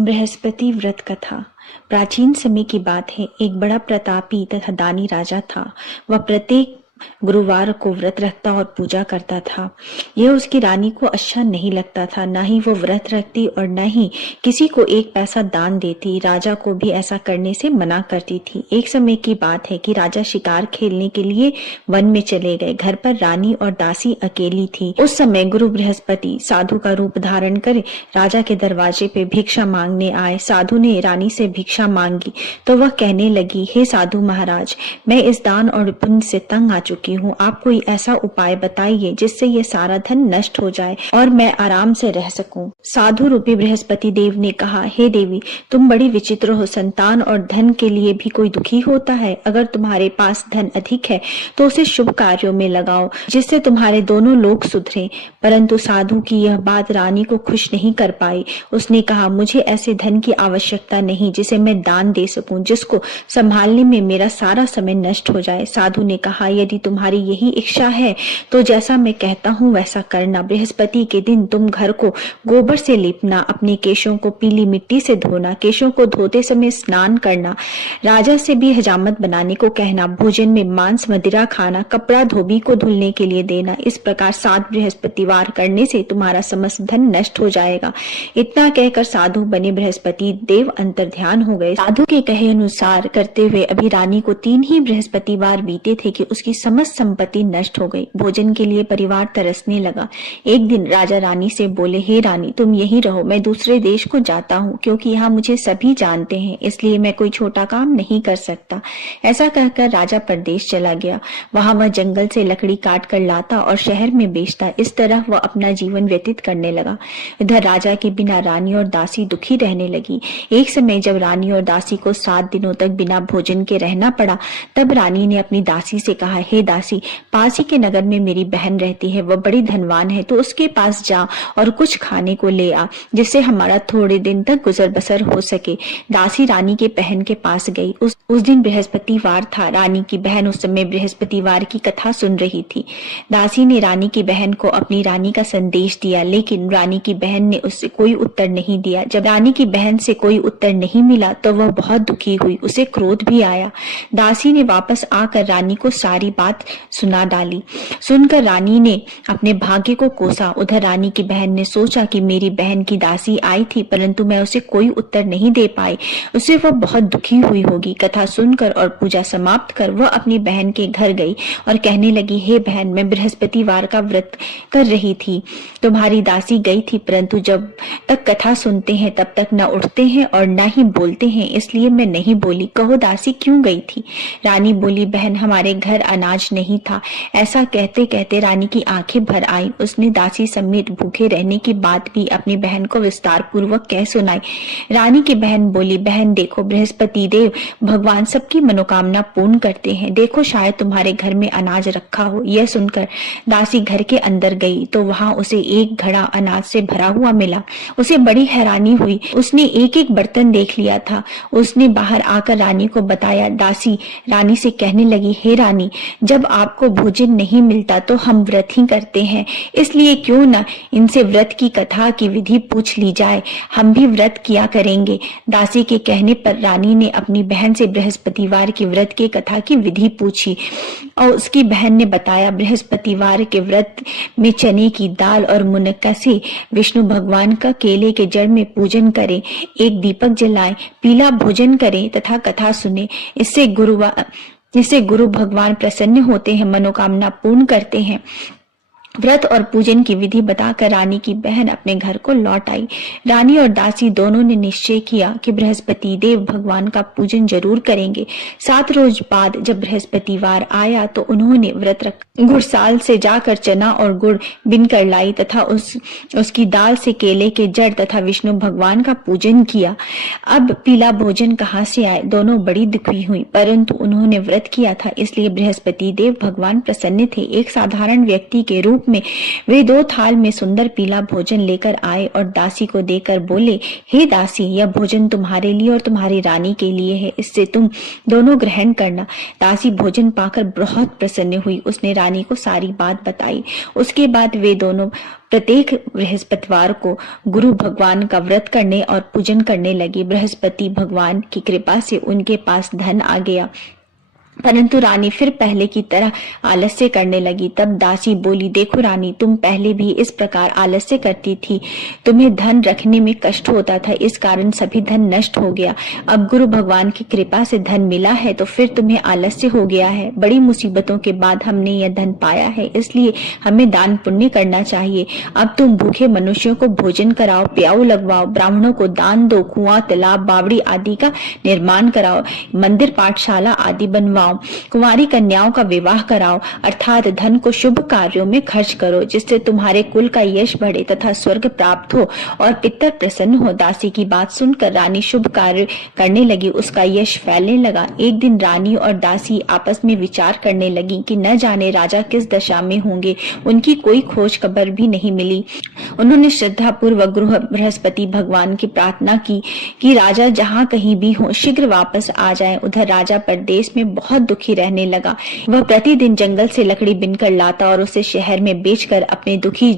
बृहस्पति व्रत कथा। प्राचीन समय की बात है। एक बड़ा प्रतापी तथा दानी राजा था। वह प्रत्येक गुरुवार को व्रत रखता और पूजा करता था। यह उसकी रानी को अच्छा नहीं लगता था। न ही वो व्रत रखती और न ही किसी को एक पैसा दान देती। राजा को भी ऐसा करने से मना करती थी। एक समय की बात है कि राजा शिकार खेलने के लिए वन में चले गए। घर पर रानी और दासी अकेली थी। उस समय गुरु बृहस्पति साधु का रूप धारण कर राजा के दरवाजे पे भिक्षा मांगने आए। साधु ने रानी से भिक्षा मांगी तो वह कहने लगी, हे साधु महाराज, मैं इस दान और पुण्य से तंग आ चुकी हूँ। आप कोई ऐसा उपाय बताइए जिससे ये सारा धन नष्ट हो जाए और मैं आराम से रह सकूं। साधु रूपी बृहस्पति देव ने कहा, हे देवी, तुम बड़ी विचित्र हो। संतान और धन के लिए भी कोई दुखी होता है। अगर तुम्हारे पास धन अधिक है तो उसे शुभ कार्यों में लगाओ जिससे तुम्हारे दोनों लोग सुधरे। परंतु साधु की यह बात रानी को खुश नहीं कर पाई। उसने कहा, मुझे ऐसे धन की आवश्यकता नहीं जिसे मैं दान दे सकूं, जिसको संभालने में मेरा सारा समय नष्ट हो जाए। साधु ने कहा, यदि तुम्हारी यही इच्छा है तो जैसा मैं कहता हूँ वैसा करना। बृहस्पति के दिन तुम घर को गोबर से लीपना, अपने केशों को पीली मिट्टी से धोना, केशों को धोते समय स्नान करना, राजा से भी हजामत बनाने को कहना, भोजन में मांस मदिरा खाना, कपड़ा धोबी को धुलने के लिए देना। इस प्रकार 7 बृहस्पतिवार करने से तुम्हारा समस्त धन नष्ट हो जाएगा। इतना कहकर साधु बने बृहस्पति देव अंतर्ध्यान हो गए। साधु के कहे अनुसार करते हुए अभी रानी को 3 ही बृहस्पतिवार बीते थे कि उसकी समस्त संपत्ति नष्ट हो गई। भोजन के लिए परिवार तरसने लगा। एक दिन राजा रानी से बोले, हे रानी, तुम यहीं रहो, मैं दूसरे देश को जाता हूँ, क्योंकि यहाँ मुझे सभी जानते हैं, इसलिए मैं कोई छोटा काम नहीं कर सकता। ऐसा कहकर राजा परदेश चला गया। वहां वह जंगल से लकड़ी काट कर लाता और शहर में बेचता। इस तरह वह अपना जीवन व्यतीत करने लगा। इधर राजा के बिना रानी और दासी दुखी रहने लगी। एक समय जब रानी और दासी को 7 दिनों तक बिना भोजन के रहना पड़ा, तब रानी ने अपनी दासी से कहा, हे दासी, पास ही के नगर में मेरी बहन रहती है, वह बड़ी धनवान है, तो उसके पास जा और कुछ खाने को ले आ, जिससे हमारा थोड़े दिन तक गुजर बसर हो सके। दासी रानी के बहन के पास गई। उस दिन बृहस्पतिवार था। रानी की बहन उस समय बृहस्पतिवार की कथा सुन रही थी। दासी ने रानी की बहन को अपनी रानी का संदेश दिया, लेकिन रानी की बहन ने उससे कोई उत्तर नहीं दिया। जब रानी की बहन से कोई उत्तर नहीं मिला तो वह बहुत दुखी हुई। उसे क्रोध भी आया। दासी ने वापस आकर रानी को सारी बात सुना डाली। सुनकर रानी ने अपने भाग्य को कोसा। उधर रानी की बहन ने सोचा कि मेरी बहन की दासी आई थी, परंतु मैं उसे कोई उत्तर नहीं दे पाई, उससे वह बहुत दुखी हुई होगी। कथा सुनकर और पूजा समाप्त कर वह अपनी बहन के घर गई और कहने लगी, हे बहन, मैं बृहस्पतिवार का व्रत कर रही थी। तुम्हारी दासी गई थी, परंतु जब तक कथा सुनते हैं तब तक न उठते हैं और न ही बोलते हैं, इसलिए मैं नहीं बोली। कहो दासी क्यों गई थी? रानी बोली, बहन, हमारे घर अनाज नहीं था। ऐसा कहते कहते रानी की आंखें भर आई। उसने दासी समेत भूखे रहने की बात भी अपनी बहन को विस्तार पूर्वक कह सुनाई। रानी की बहन बोली, बहन देखो, बृहस्पति देव भगवान सबकी मनोकामना पूर्ण करते हैं। देखो, शायद तुम्हारे घर में अनाज रखा हो। यह सुनकर दासी घर के अंदर गई तो वहां उसे एक घड़ा अनाज से भरा हुआ मिला। उसे बड़ी हैरानी हुई। उसने एक एक बर्तन देख लिया था। उसने बाहर आकर रानी को बताया। दासी रानी से कहने लगी, हे रानी, जब आपको भोजन नहीं मिलता तो हम व्रत ही करते हैं, इसलिए क्यों न इनसे व्रत की कथा की विधि पूछ ली जाए, हम भी व्रत किया करेंगे। दासी के कहने पर रानी ने अपनी बहन से बृहस्पतिवार के व्रत की कथा की विधि पूछी और उसकी बहन ने बताया, बृहस्पतिवार के व्रत में चने की दाल और मुनक्का से विष्णु भगवान का केले के जड़ में पूजन करें, एक दीपक जलाएं, पीला भोजन करें तथा कथा सुने। इससे गुरु भगवान प्रसन्न होते हैं, मनोकामना पूर्ण करते हैं। व्रत और पूजन की विधि बताकर रानी की बहन अपने घर को लौट आई। रानी और दासी दोनों ने निश्चय किया कि बृहस्पति देव भगवान का पूजन जरूर करेंगे। 7 रोज बाद जब बृहस्पतिवार आया तो उन्होंने व्रत रख घुड़साल से जाकर चना और गुड़ बिन कर लाई तथा उसकी दाल से केले के जड़ तथा विष्णु भगवान का पूजन किया। अब पीला भोजन कहाँ से आए? दोनों बड़ी दुखी हुई, परंतु उन्होंने व्रत किया था, इसलिए बृहस्पति देव भगवान प्रसन्न थे। एक साधारण व्यक्ति के रूप में वे 2 थाल में सुंदर पीला भोजन लेकर आए और दासी को देकर बोले, हे दासी, यह भोजन तुम्हारे लिए और तुम्हारी रानी के लिए है, इससे तुम दोनों ग्रहण करना। दासी भोजन पाकर बहुत प्रसन्न हुई। उसने रानी को सारी बात बताई। उसके बाद वे दोनों प्रत्येक बृहस्पतिवार को गुरु भगवान का व्रत करने और पूजन करने लगी। बृहस्पति भगवान की कृपा से उनके पास धन आ गया, परंतु रानी फिर पहले की तरह आलस्य करने लगी। तब दासी बोली, देखो रानी, तुम पहले भी इस प्रकार आलस्य करती थी। तुम्हें धन रखने में कष्ट होता था, इस कारण सभी धन नष्ट हो गया। अब गुरु भगवान की कृपा से धन मिला है तो फिर तुम्हें आलस्य हो गया है। बड़ी मुसीबतों के बाद हमने यह धन पाया है, इसलिए हमें दान पुण्य करना चाहिए। अब तुम भूखे मनुष्यों को भोजन कराओ, प्याऊ लगवाओ, ब्राह्मणों को दान दो, कुआं, तालाब, बावड़ी आदि का निर्माण कराओ, मंदिर, पाठशाला आदि बनवाओ, कुंवारी कन्याओं का विवाह कराओ, अर्थात धन को शुभ कार्यों में खर्च करो, जिससे तुम्हारे कुल का यश बढ़े तथा स्वर्ग प्राप्त हो और पितर प्रसन्न हो। दासी की बात सुनकर रानी शुभ कार्य करने लगी, उसका यश फैलने लगा। एक दिन रानी और दासी आपस में विचार करने लगी कि न जाने राजा किस दशा में होंगे। उनकी कोई खोज खबर भी नहीं मिली। उन्होंने श्रद्धा पूर्वक गुरु बृहस्पति भगवान की प्रार्थना की कि राजा जहाँ कहीं भी हो शीघ्र वापस आ जाए। उधर राजा परदेश में बहुत दुखी रहने लगा। वह प्रतिदिन जंगल से लकड़ी बिनकर लाता और उसे शहर में बेचकर अपने दुखी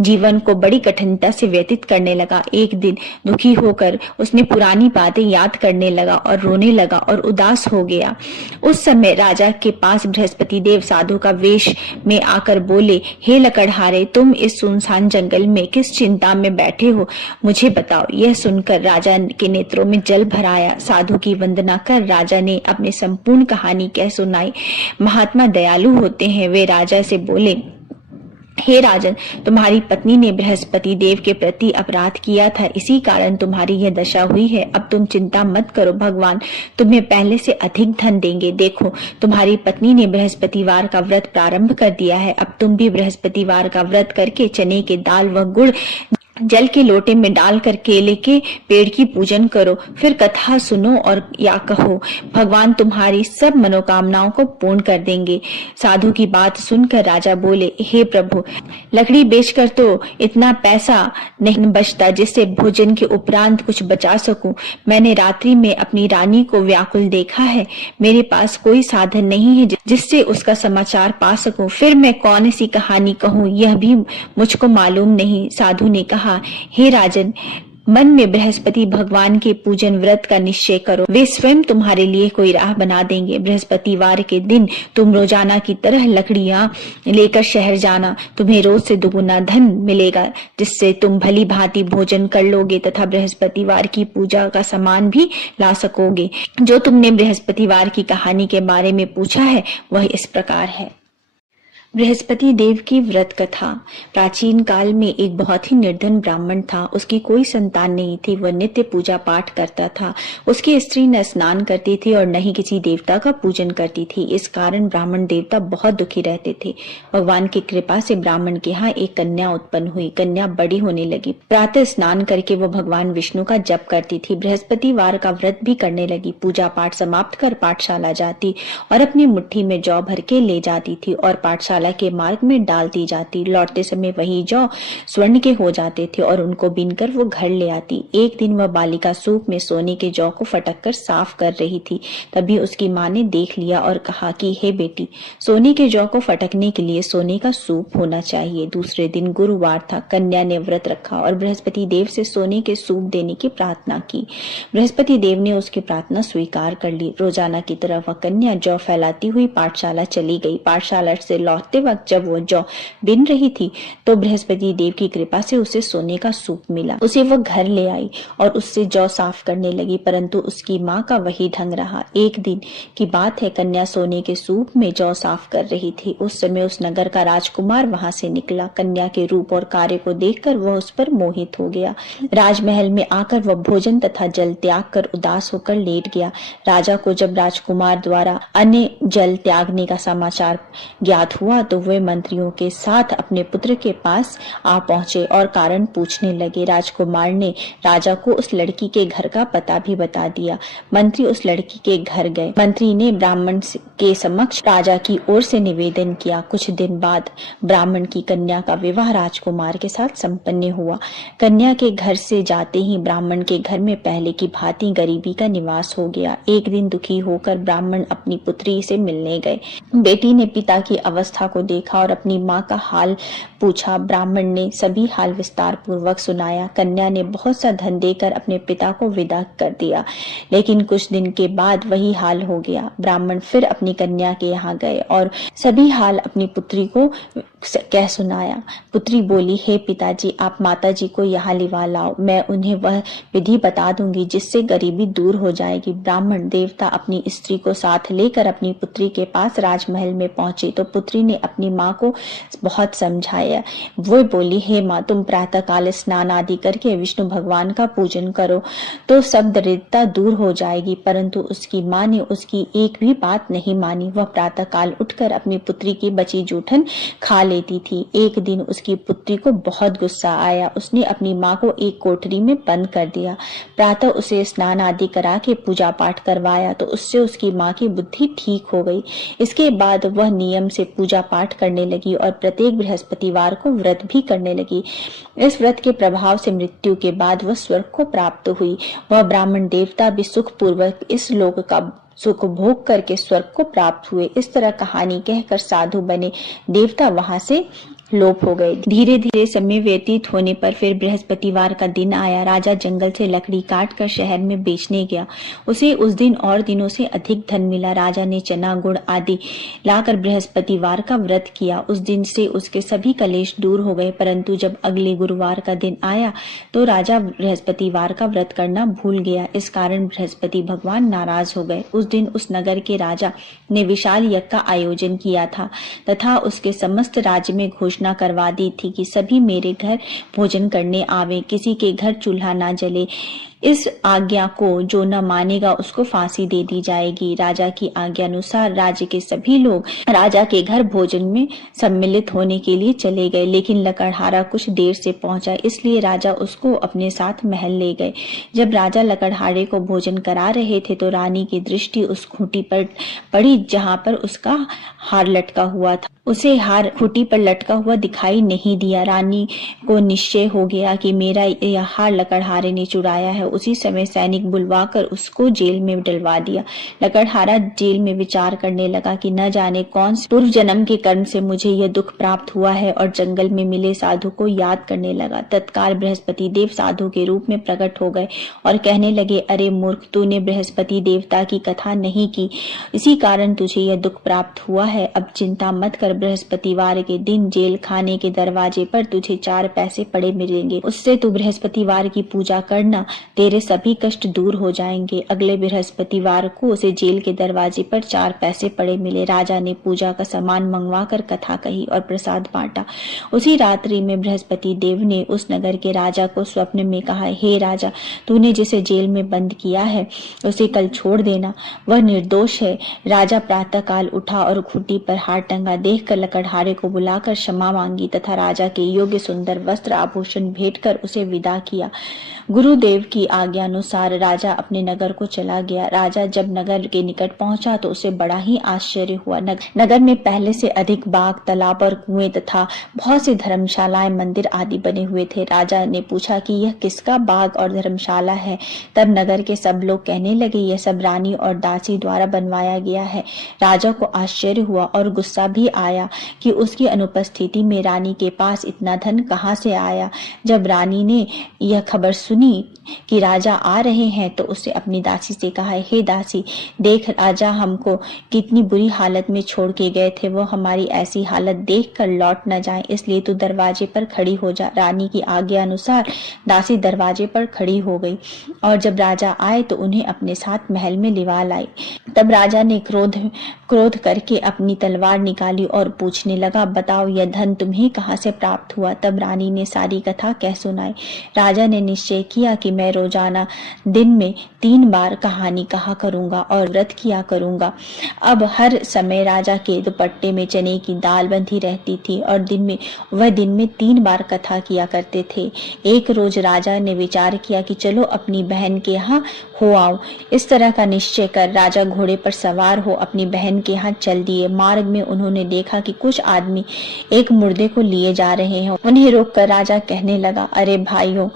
जीवन को बड़ी कठिनता से व्यतीत करने लगा। एक दिन दुखी होकर उसने पुरानी बातें याद करने लगा और रोने लगा और उदास हो गया। उस समय राजा के पास बृहस्पति देव साधु का वेश में आकर बोले, हे लकड़हारे, तुम इस सुनसान जंगल में किस चिंता में बैठे हो, मुझे बताओ। यह सुनकर राजा के नेत्रों में जल भर आया। साधु की वंदना कर राजा ने अपनी संपूर्ण कहानी कह सुनाई। महात्मा दयालु होते हैं। वे राजा से बोले, हे राजन, तुम्हारी पत्नी ने बृहस्पति देव के प्रति अपराध किया था, इसी कारण तुम्हारी यह दशा हुई है। अब तुम चिंता मत करो, भगवान तुम्हें पहले से अधिक धन देंगे। देखो, तुम्हारी पत्नी ने बृहस्पतिवार का व्रत प्रारंभ कर दिया है। अब तुम भी बृहस्पतिवार का व्रत करके चने के दाल व गुड़ जल के लोटे में डालकर केले के पेड़ की पूजन करो। फिर कथा सुनो और या कहो, भगवान तुम्हारी सब मनोकामनाओं को पूर्ण कर देंगे। साधु की बात सुनकर राजा बोले, हे प्रभु, लकड़ी बेचकर तो इतना पैसा नहीं बचता जिससे भोजन के उपरांत कुछ बचा सकूं। मैंने रात्रि में अपनी रानी को व्याकुल देखा है। मेरे पास कोई साधन नहीं है जिससे उसका समाचार पा सकूं। फिर मैं कौन सी कहानी कहूं, यह भी मुझको मालूम नहीं। साधु ने कहा, हे राजन, मन में बृहस्पति भगवान के पूजन व्रत का निश्चय करो, वे स्वयं तुम्हारे लिए कोई राह बना देंगे। बृहस्पतिवार के दिन तुम रोजाना की तरह लकड़ियां लेकर शहर जाना। तुम्हें रोज से दुगुना धन मिलेगा, जिससे तुम भली भांति भोजन कर लोगे तथा बृहस्पतिवार की पूजा का सामान भी ला सकोगे। जो तुमने बृहस्पतिवार की कहानी के बारे में पूछा है वह इस प्रकार है। बृहस्पति देव की व्रत कथा। प्राचीन काल में एक बहुत ही निर्धन ब्राह्मण था। उसकी कोई संतान नहीं थी। वह नित्य पूजा पाठ करता था। उसकी स्त्री न स्नान करती थी और न ही किसी देवता का पूजन करती थी। इस कारण ब्राह्मण देवता बहुत दुखी रहते थे। भगवान की कृपा से ब्राह्मण के यहाँ एक कन्या उत्पन्न हुई। कन्या बड़ी होने लगी। प्रातः स्नान करके वह भगवान विष्णु का जप करती थी। बृहस्पतिवार का व्रत भी करने लगी। पूजा पाठ समाप्त कर पाठशाला जाती और अपनी मुट्ठी में जौ भर के ले जाती थी और पाठशाला के मार्ग में डालती जाती। लौटते समय वही जौ स्वर्ण के हो जाते थे और उनको बीनकर वो घर ले आती। एक दिन वह बालिका सूप में सोने के जौ को फटक कर साफ कर रही थी। तभी उसकी माँ ने देख लिया और कहा कि हे बेटी, सोने के जौ को फटकने के लिए सोने का सूप होना चाहिए। दूसरे दिन गुरुवार था। कन्या ने व्रत रखा और बृहस्पति देव से सोने के सूप देने की प्रार्थना की। बृहस्पति देव ने उसकी प्रार्थना स्वीकार कर ली। रोजाना की तरह वह कन्या जौ फैलाती हुई पाठशाला चली गई। पाठशाला से लौटते वक्त जब वो जौ बिन रही थी तो बृहस्पति देव की कृपा से उसे सोने का सूप मिला। उसे वो घर ले आई और उससे जौ साफ करने लगी, परंतु उसकी माँ का वही ढंग रहा। एक दिन की बात है, कन्या सोने के सूप में जौ साफ कर रही थी। उस समय उस नगर का राजकुमार वहां से निकला। कन्या के रूप और कार्य को देखकर वह उस पर मोहित हो गया। राजमहल में आकर वह भोजन तथा जल त्याग कर उदास होकर लेट गया। राजा को जब राजकुमार द्वारा अन्य जल त्यागने का समाचार ज्ञात हुआ हुआ तो वे मंत्रियों के साथ अपने पुत्र के पास आ पहुंचे और कारण पूछने लगे। राजकुमार ने राजा को उस लड़की के घर का पता भी बता दिया। मंत्री उस लड़की के घर गए। मंत्री ने ब्राह्मण के समक्ष राजा की ओर से निवेदन किया। कुछ दिन बाद ब्राह्मण की कन्या का विवाह राजकुमार के साथ संपन्न हुआ। कन्या के घर से जाते ही ब्राह्मण के घर में पहले की भांति गरीबी का निवास हो गया। एक दिन दुखी होकर ब्राह्मण अपनी पुत्री से मिलने गए। बेटी ने पिता की अवस्था को देखा और अपनी माँ का हाल पूछा। ब्राह्मण ने सभी हाल विस्तार पूर्वक सुनाया। कन्या ने बहुत सा धन देकर अपने पिता को विदा कर दिया, लेकिन कुछ दिन के बाद वही हाल हो गया। ब्राह्मण फिर अपनी कन्या के यहाँ गए और सभी हाल अपनी पुत्री को कह सुनाया। पुत्री बोली, हे पिताजी, आप माताजी को यहाँ लिवा लाओ, मैं उन्हें वह विधि बता दूंगी जिससे गरीबी दूर हो जाएगी। ब्राह्मण देवता अपनी स्त्री को साथ लेकर अपनी पुत्री के पास राजमहल में पहुंचे तो पुत्री ने अपनी माँ को बहुत समझाया। वो बोली, हे माँ, तुम प्रातः काल स्नान आदि करके विष्णु भगवान का पूजन करो तो सब दरिद्रता दूर हो जाएगी। परंतु उसकी माँ ने उसकी एक भी बात नहीं मानी। वह प्रातः काल उठकर अपनी पुत्री की बची जूठन खा लेती थी। एक दिन उसकी पुत्री को बहुत गुस्सा आया। उसने अपनी माँ को एक कोठरी में बंद कर दिया। प्रातः उसे स्नान आदि करा के पूजा पाठ करवाया तो उससे उसकी माँ की बुद्धि ठीक हो गई। इसके बाद वह नियम से पूजा पाठ करने लगी और प्रत्येक बृहस्पतिवार को व्रत भी करने लगी। इस व्रत के प्रभाव से मृत्यु के बाद वह स्वर्ग को प्राप्त हुई। वह ब्राह्मण देवता भी सुख पूर्वक इस लोक का सुख भोग करके स्वर्ग को प्राप्त हुए। इस तरह कहानी कहकर साधु बने देवता वहां से लोप हो गए। धीरे धीरे समय व्यतीत होने पर फिर बृहस्पतिवार का दिन आया। राजा जंगल से लकड़ी काट कर शहर में बेचने गया। उसे उस दिन और दिनों से अधिक धन मिला। राजा ने चना गुड़ आदि लाकर बृहस्पतिवार का व्रत किया। उस दिन से उसके सभी कलेश दूर हो गए। परंतु जब अगले गुरुवार का दिन आया तो राजा बृहस्पतिवार का व्रत करना भूल गया। इस कारण बृहस्पति भगवान नाराज हो गए। उस दिन उस नगर के राजा ने विशाल यज्ञ का आयोजन किया था तथा उसके समस्त राज्य में घोषणा करवा दी थी कि सभी मेरे घर भोजन करने आवे, किसी के घर चूल्हा ना जले। इस आज्ञा को जो न मानेगा उसको फांसी दे दी जाएगी। राजा की आज्ञा अनुसार राज्य के सभी लोग राजा के घर भोजन में सम्मिलित होने के लिए चले गए, लेकिन लकड़हारा कुछ देर से पहुंचा, इसलिए राजा उसको अपने साथ महल ले गए। जब राजा लकड़हारे को भोजन करा रहे थे तो रानी की दृष्टि उस खूंटी पर पड़ी जहां पर उसका हार लटका हुआ था। उसे हार खूंटी पर लटका हुआ दिखाई नहीं दिया। रानी को निश्चय हो गया कि मेरा यह हार लकड़हारे ने चुराया है। उसी समय सैनिक बुलवाकर उसको जेल में डलवा दिया। लकड़हारा जेल में विचार करने लगा कि न जाने कौन से पूर्व जन्म के कर्म से मुझे यह दुख प्राप्त हुआ है और जंगल में मिले साधु को याद करने लगा। तत्काल बृहस्पति देव साधु के रूप में प्रकट हो गए और कहने लगे, अरे मूर्ख, तूने बृहस्पति देवता की कथा नहीं की, इसी कारण तुझे यह दुख प्राप्त हुआ है। अब चिंता मत कर, बृहस्पतिवार के दिन जेल खाने के दरवाजे पर तुझे 4 पैसे पड़े मिलेंगे। उससे तू बृहस्पतिवार की पूजा करना, तेरे सभी कष्ट दूर हो जाएंगे। अगले बृहस्पतिवार को उसे जेल के दरवाजे पर 4 पैसे पड़े मिले। राजा ने पूजा का सामान मंगवा कर कथा कही और प्रसाद बांटा। उसी रात्रि में बृहस्पति देव ने उस नगर के राजा को स्वप्न में कहा, हे राजा, तूने जिसे जेल में बंद किया है उसे कल छोड़ देना, वह निर्दोष है। राजा प्रातः काल उठा और खूंटी पर हार टंगा देखकर लकड़हारे को बुलाकर क्षमा मांगी तथा राजा के योग्य सुंदर वस्त्र आभूषण भेंट कर उसे विदा किया। गुरुदेव की आज्ञा अनुसार राजा अपने नगर को चला गया। राजा जब नगर के निकट पहुंचा तो उसे बड़ा ही आश्चर्य हुआ। नगर में पहले से अधिक बाग, तालाब और कुएं तथा बहुत सी धर्मशालाएं, मंदिर आदि बने हुए थे। राजा ने पूछा कि यह किसका बाग और धर्मशाला है। तब नगर के सब लोग कहने लगे, यह सब रानी और दासी द्वारा बनवाया गया है। राजा को आश्चर्य हुआ और गुस्सा भी आया कि उसकी अनुपस्थिति में रानी के पास इतना धन कहां से आया। जब रानी ने यह खबर सुनी कि राजा आ रहे हैं तो उसने अपनी दासी से कहा, हे दासी, देख राजा हमको कितनी बुरी हालत में छोड़ के गए थे, वो हमारी ऐसी हालत देखकर लौट न जाए, इसलिए तू दरवाजे पर खड़ी हो जा। रानी की आज्ञा अनुसार दासी दरवाजे पर खड़ी हो गई और जब राजा आए तो उन्हें अपने साथ महल में लिवा लाई। तब राजा ने क्रोध करके अपनी तलवार निकाली और पूछने लगा, बताओ यह धन तुम्हें कहां से प्राप्त हुआ। तब रानी ने सारी कथा कह सुनाई। राजा ने निश्चय किया कि मैं रोज रोजाना दिन में 3 बार कहानी कहा करूंगा और व्रत किया करूंगा। अब हर समय राजा के दुपट्टे में चने की दाल बंधी रहती थी और दिन में 3 बार कथा किया करते थे। एक रोज राजा ने विचार किया कि चलो अपनी बहन के यहाँ हो आओ। इस तरह का निश्चय कर राजा घोड़े पर सवार हो अपनी बहन के यहाँ चल दिए। मार्ग में उन्होंने देखा कि कुछ आदमी एक मुर्दे को लिए जा रहे हैं। उन्हें रोककर राजा कहने लगा, अरे भाइयों,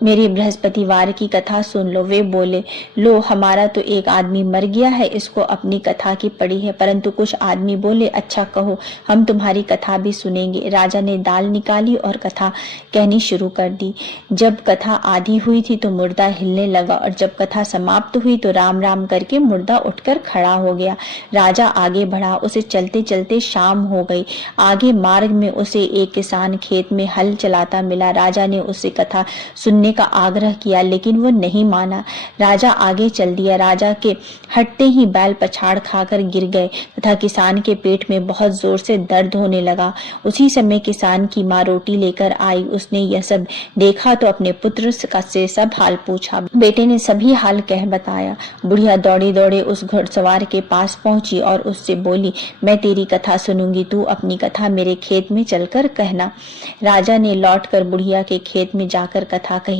मेरी बृहस्पतिवार की कथा सुन लो। वे बोले, लो हमारा तो एक आदमी मर गया है, इसको अपनी कथा की पड़ी है। परंतु कुछ आदमी बोले, अच्छा कहो, हम तुम्हारी कथा भी सुनेंगे। राजा ने दाल निकाली और कथा कहनी शुरू कर दी। जब कथा आधी हुई थी तो मुर्दा हिलने लगा और जब कथा समाप्त हुई तो राम राम करके मुर्दा उठकर खड़ा हो गया। राजा आगे बढ़ा, उसे चलते चलते शाम हो गई। आगे मार्ग में उसे एक किसान खेत में हल चलाता मिला। राजा ने उसे कथा सुनने का आग्रह किया लेकिन वो नहीं माना। राजा आगे चल दिया। राजा के हटते ही बैल पछाड़ खाकर गिर गए तथा किसान के पेट में बहुत जोर से दर्द होने लगा। उसी समय किसान की माँ रोटी लेकर आई। उसने यह सब देखा तो अपने पुत्र से सब हाल पूछा। बेटे ने सभी हाल कह बताया। बुढ़िया दौड़े दौड़े उस घुड़सवार के पास पहुंची और उससे बोली, मैं तेरी कथा सुनूंगी, तू अपनी कथा मेरे खेत में चलकर कहना। राजा ने लौटकर बुढ़िया के खेत में जाकर कथा कही,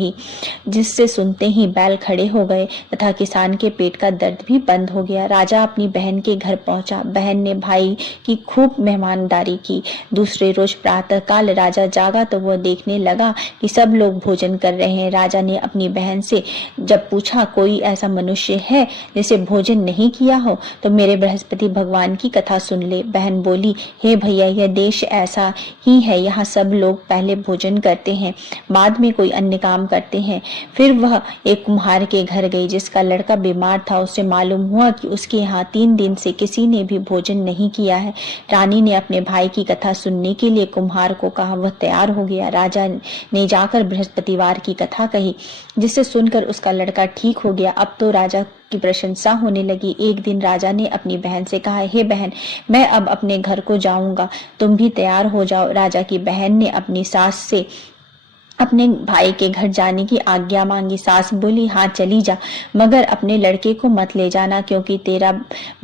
जिससे सुनते ही बैल खड़े हो गए तथा किसान के पेट का दर्द भी बंद हो गया। राजा अपनी बहन के घर पहुंचा। बहन ने भाई की खूब मेहमानदारी की। दूसरे रोज प्रातःकाल राजा जागा तो वह देखने लगा कि सब लोग भोजन कर रहे हैं। राजा ने अपनी बहन से जब पूछा, कोई ऐसा मनुष्य है जिसे भोजन नहीं किया हो तो मेरे बृहस्पति भगवान की कथा सुन ले। बहन बोली, हे भैया, यह देश ऐसा ही है, यहाँ सब लोग पहले भोजन करते हैं, बाद में कोई अन्य काम करते हैं। फिर वह एक कुम्हार के घर गई जिसका लड़का बीमार था। उससे मालूम हुआ कि उसके यहाँ 3 दिन से किसी ने भी भोजन नहीं किया है। रानी ने अपने भाई की कथा सुनने के लिए कुम्हार को कहा। वह तैयार हो गया। राजा ने जाकर बृहस्पतिवार की कथा कही जिसे सुनकर उसका लड़का ठीक हो गया। अब तो राजा की प्रशंसा होने लगी। एक दिन राजा ने अपनी बहन से कहा, हे बहन, मैं अब अपने घर को जाऊंगा, तुम भी तैयार हो जाओ। राजा की बहन ने अपनी सास से अपने भाई के घर जाने की आज्ञा मांगी। सास बोली, हाँ चली जा, मगर अपने लड़के को मत ले जाना क्योंकि तेरा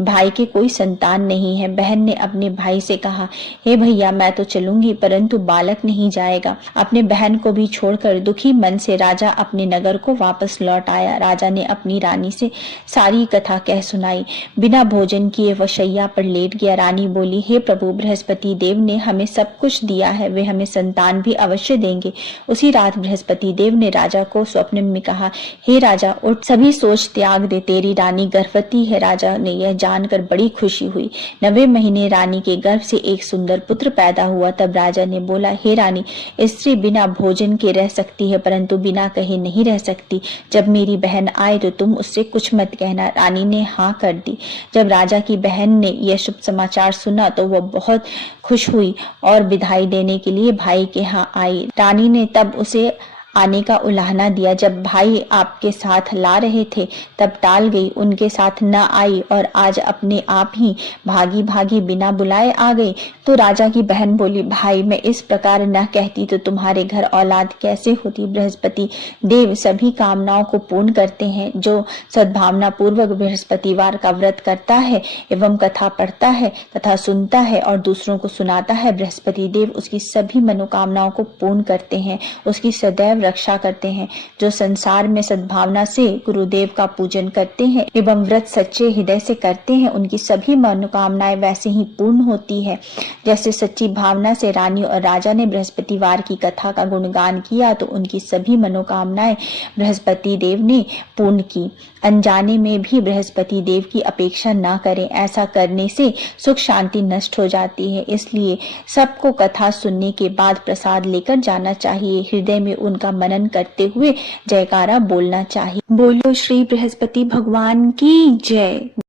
भाई के कोई संतान नहीं है। बहन ने अपने भाई से कहा, हे भैया, मैं तो चलूंगी परंतु बालक नहीं जाएगा। अपने बहन को भी छोड़कर दुखी मन से राजा अपने नगर को वापस लौट आया। राजा ने अपनी रानी से सारी कथा कह सुनाई। बिना भोजन किए वह शैया पर लेट गया। रानी बोली, हे प्रभु, बृहस्पति देव ने हमें सब कुछ दिया है, वे हमें संतान भी अवश्य देंगे। उसी रात बृहस्पति देव ने राजा को स्वप्न में कहा, हे राजा, उठ, सभी सोच त्याग दे, तेरी रानी गर्भवती है। राजा ने यह जानकर बड़ी खुशी हुई। 9वें महीने रानी के गर्भ से एक सुंदर पुत्र पैदा हुआ। तब राजा ने बोला, हे रानी, स्त्री बिना भोजन के रह सकती है परंतु बिना कहे नहीं रह सकती। जब मेरी बहन आए तो तुम उससे कुछ मत कहना। रानी ने हाँ कर दी। जब राजा की बहन ने यह शुभ समाचार सुना तो वह बहुत खुश हुई और विदाई देने के लिए भाई के यहाँ आई। रानी ने तब उसे आने का उलाहना दिया। जब भाई आपके साथ ला रहे थे तब टाल गई, उनके साथ न आई और आज अपने आप ही भागी भागी बिना बुलाए आ गई। तो राजा की बहन बोली, भाई, मैं इस प्रकार न कहती तो तुम्हारे घर औलाद कैसे होती। बृहस्पति देव सभी कामनाओं को पूर्ण करते हैं। जो सद्भावना पूर्वक बृहस्पतिवार का व्रत करता है एवं कथा पढ़ता है तथा सुनता है और दूसरों को सुनाता है, बृहस्पति देव उसकी सभी मनोकामनाओं को पूर्ण करते हैं, उसकी सदैव रक्षा करते हैं। जो संसार में सद्भावना से गुरुदेव का पूजन करते हैं एवं व्रत सच्चे हृदय से करते हैं, उनकी सभी मनोकामनाएं वैसे ही पूर्ण होती है। जैसे सच्ची भावना से रानी और राजा ने बृहस्पतिवार की कथा का गुणगान किया तो उनकी सभी मनोकामनाएं बृहस्पति देव ने पूर्ण की। अनजाने में भी बृहस्पति देव की अपेक्षा न करें, ऐसा करने से सुख शांति नष्ट हो जाती है। इसलिए सबको कथा सुनने के बाद प्रसाद लेकर जाना चाहिए। हृदय में उनका मनन करते हुए जयकारा बोलना चाहिए। बोलो श्री बृहस्पति भगवान की जय।